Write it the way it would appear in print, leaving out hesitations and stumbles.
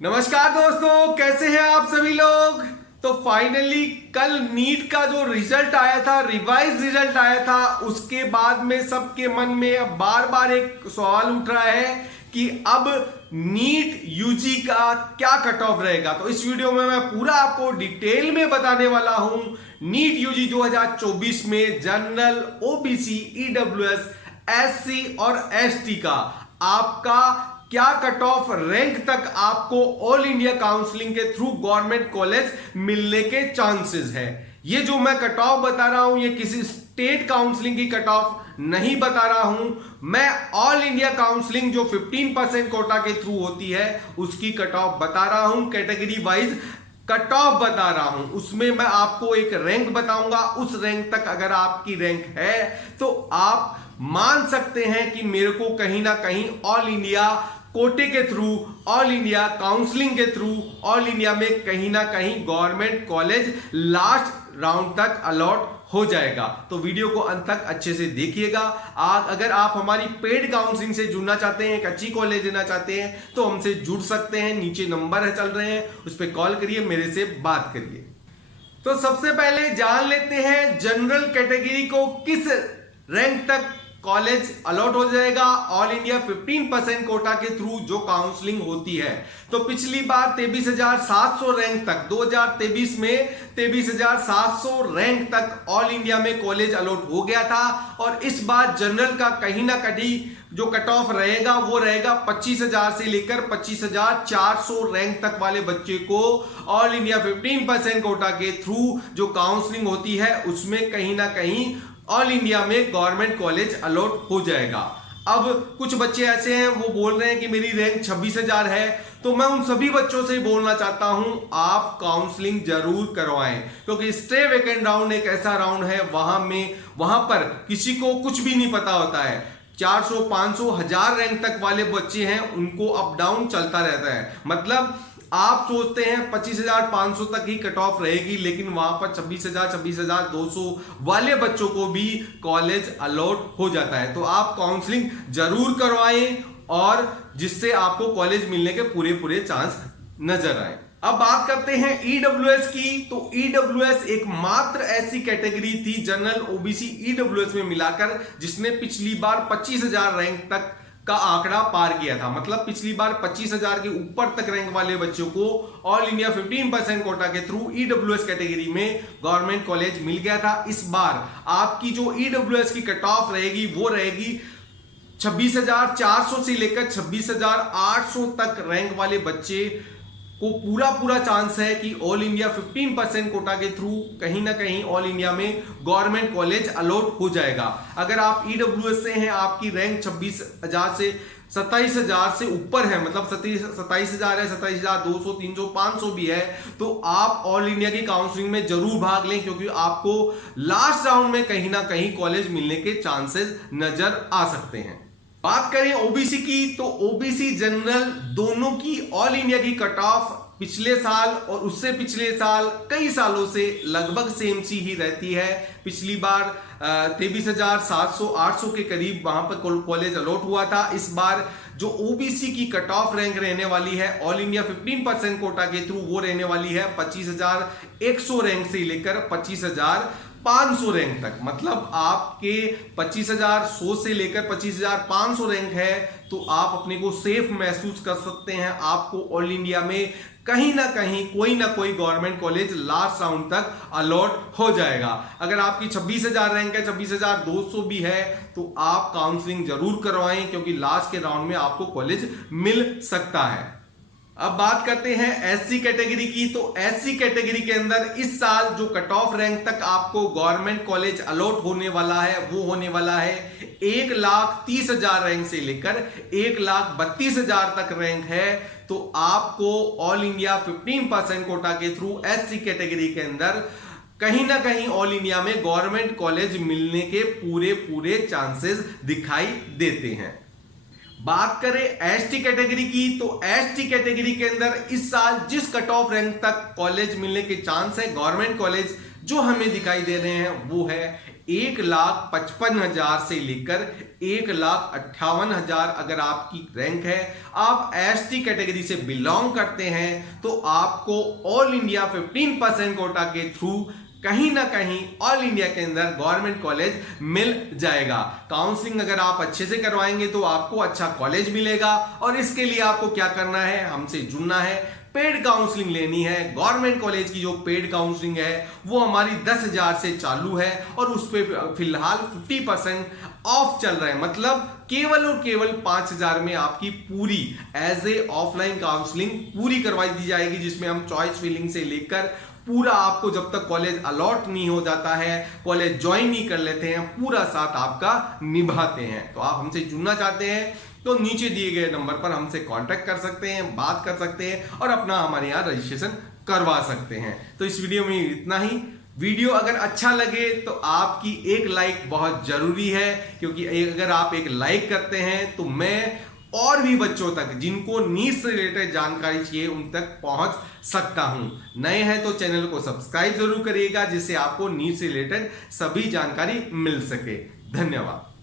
नमस्कार दोस्तों, कैसे हैं आप सभी लोग। तो फाइनली कल नीट का जो रिजल्ट आया था, रिवाइज रिजल्ट आया था, उसके बाद में सबके मन में बार बार एक सवाल उठ रहा है कि अब नीट यूजी का क्या कट ऑफ रहेगा। तो इस वीडियो में मैं पूरा आपको डिटेल में बताने वाला हूं नीट यूजी 2024 में जनरल, ओबीसी, ईडब्ल्यूएस, एससी और एसटी का आपका क्या कट ऑफ रैंक तक आपको ऑल इंडिया काउंसलिंग के थ्रू गवर्नमेंट कॉलेज मिलने के चांसेस है। ये जो मैं कट ऑफ बता रहा हूं, ये किसी स्टेट काउंसलिंग की कट ऑफ नहीं बता रहा हूं, मैं ऑल इंडिया काउंसलिंग जो 15% कोटा के थ्रू होती है उसकी कट ऑफ बता रहा हूं, कैटेगरी वाइज कट ऑफ बता रहा हूं। उसमें मैं आपको एक रैंक बताऊंगा, उस रैंक तक अगर आपकी रैंक है तो आप मान सकते हैं कि मेरे को कहीं ना कहीं ऑल इंडिया कोटे के थ्रू, ऑल इंडिया काउंसलिंग के थ्रू, ऑल इंडिया में कहीं ना कहीं गवर्नमेंट कॉलेज लास्ट राउंड तक अलॉट हो जाएगा। तो वीडियो को अंत तक अच्छे से देखिएगा। अगर आप हमारी पेड काउंसलिंग से जुड़ना चाहते हैं, एक अच्छी कॉलेज लेना चाहते हैं, तो हमसे जुड़ सकते हैं। नीचे नंबर है चल रहे हैं, उस पर कॉल करिए, मेरे से बात करिए। तो सबसे पहले जान लेते हैं जनरल कैटेगरी को किस रैंक तक कॉलेज अलॉट हो जाएगा ऑल इंडिया 15% कोटा के थ्रू जो काउंसलिंग होती है। तो पिछली बार 23,700 रैंक तक, 2023 में 23,700 रैंक तक ऑल इंडिया में कॉलेज अलॉट हो गया था। और इस बार जनरल का कहीं ना कहीं जो कट ऑफ रहेगा वो रहेगा 25,000 से लेकर 25,400 रैंक तक वाले बच्चे को ऑल इंडिया 15% कोटा के थ्रू जो काउंसलिंग होती है उसमें कहीं ना कहीं ऑल इंडिया में गवर्नमेंट कॉलेज अलॉट हो जाएगा। अब कुछ बच्चे ऐसे हैं वो बोल रहे हैं कि मेरी रैंक 26,000 है, तो मैं उन सभी बच्चों से बोलना चाहता हूं आप काउंसलिंग जरूर करवाएं, क्योंकि स्टे वैकेंट राउंड एक ऐसा राउंड है वहां पर किसी को कुछ भी नहीं पता होता है। 400, 500, 1000 रैंक तक वाले बच्चे हैं, उनको अप डाउन चलता रहता है। मतलब आप सोचते हैं 25,500 तक ही कट ऑफ रहेगी, लेकिन वहां पर 26,000, 26,200 वाले बच्चों को भी कॉलेज अलॉट हो जाता है। तो आप काउंसलिंग जरूर करवाएं और जिससे आपको कॉलेज मिलने के पूरे चांस नजर आए। अब बात करते हैं ईडब्ल्यूएस की। तो ईडब्ल्यूएस एकमात्र ऐसी कैटेगरी थी जनरल, ओबीसी, ईडब्ल्यूएस में मिलाकर जिसने पिछली बार 25,000 रैंक तक का आंकड़ा पार किया था। मतलब पिछली बार 25,000 के ऊपर तक रैंक वाले बच्चों को ऑल इंडिया 15% कोटा के थ्रू ईडब्ल्यूएस कैटेगरी में गवर्नमेंट कॉलेज मिल गया था। इस बार आपकी जो ईडब्ल्यूएस की कट ऑफ रहेगी वो रहेगी 26,400 से लेकर 26,800 तक रैंक वाले बच्चे को पूरा चांस है कि ऑल इंडिया 15% कोटा के थ्रू कहीं ना कहीं ऑल इंडिया में गवर्नमेंट कॉलेज अलॉट हो जाएगा। अगर आप ईडब्ल्यूएस से हैं, आपकी रैंक 26,000 से 27,000 से ऊपर है, मतलब 27,000 है, 27,200, 300, 500 भी है, तो आप ऑल इंडिया की काउंसलिंग में जरूर भाग लें, क्योंकि आपको लास्ट राउंड में कहीं ना कहीं कॉलेज मिलने के चांसेस नजर आ सकते हैं। बात करें ओबीसी की, तो ओबीसी जनरल दोनों की ऑल इंडिया की कट ऑफ पिछले साल और उससे पिछले साल कई सालों से लगभग सेम सी ही रहती है। पिछली बार 23,700, 800 के करीब वहां पर कॉलेज अलॉट हुआ था। इस बार जो ओबीसी की कट ऑफ रैंक रहने वाली है ऑल इंडिया 15% कोटा के थ्रू वो रहने वाली है 25,100 रैंक से लेकर 25,500 रैंक तक। मतलब आपके 25,100 से लेकर 25,500 रैंक है तो आप अपने को सेफ महसूस कर सकते हैं। आपको ऑल इंडिया में कहीं ना कहीं कोई ना कोई गवर्नमेंट कॉलेज लास्ट राउंड तक अलॉट हो जाएगा। अगर आपकी 26,000 रैंक है, 26,200 भी है, तो आप काउंसलिंग जरूर करवाएं, क्योंकि लास्ट के राउंड में आपको कॉलेज मिल सकता है। अब बात करते हैं एससी कैटेगरी की। तो एससी कैटेगरी के अंदर इस साल जो कट ऑफ रैंक तक आपको गवर्नमेंट कॉलेज अलॉट होने वाला है वो होने वाला है 1,30,000 रैंक से लेकर 1,32,000 तक रैंक है। तो आपको ऑल इंडिया 15% कोटा के थ्रू एससी कैटेगरी के अंदर कहीं ना कहीं ऑल इंडिया में गवर्नमेंट कॉलेज मिलने के पूरे चांसेस दिखाई देते हैं। बात करें एसटी कैटेगरी की, तो एसटी कैटेगरी के अंदर इस साल जिस कट ऑफ रैंक तक कॉलेज मिलने के चांस है गवर्नमेंट कॉलेज जो हमें दिखाई दे रहे हैं वो है 1,55,000 से लेकर 1,58,000 अगर आपकी रैंक है, आप एसटी कैटेगरी से बिलोंग करते हैं, तो आपको ऑल इंडिया 15% कोटा के थ्रू कहीं ना कहीं ऑल इंडिया के अंदर गवर्नमेंट कॉलेज मिल जाएगा। काउंसलिंग अगर आप अच्छे से करवाएंगे तो आपको अच्छा कॉलेज मिलेगा, और इसके लिए आपको क्या करना है, हमसे जुड़ना है, पेड काउंसलिंग लेनी है। गवर्नमेंट कॉलेज की जो पेड काउंसलिंग है वो हमारी 10,000 से चालू है, और उस पर फिलहाल 50% ऑफ चल रहा है। मतलब केवल और केवल 5,000 में आपकी पूरी एज ए ऑफलाइन काउंसलिंग पूरी करवाई दी जाएगी, जिसमें हम चॉइस फिलिंग से लेकर पूरा आपको जब तक कॉलेज अलॉट नहीं हो जाता है, कॉलेज ज्वाइन नहीं कर लेते हैं, पूरा साथ आपका निभाते हैं। तो आप हमसे जुड़ना चाहते हैं तो नीचे दिए गए नंबर पर हमसे कांटेक्ट कर सकते हैं, बात कर सकते हैं और अपना हमारे यहाँ रजिस्ट्रेशन करवा सकते हैं। तो इस वीडियो में इतना ही। वीडियो अगर अच्छा लगे तो आपकी एक लाइक बहुत जरूरी है, क्योंकि अगर आप एक लाइक करते हैं तो मैं और भी बच्चों तक जिनको नीट से रिलेटेड जानकारी चाहिए उन तक पहुंच सकता हूं। नए हैं तो चैनल को सब्सक्राइब जरूर करिएगा, जिससे आपको नीट से रिलेटेड सभी जानकारी मिल सके। धन्यवाद।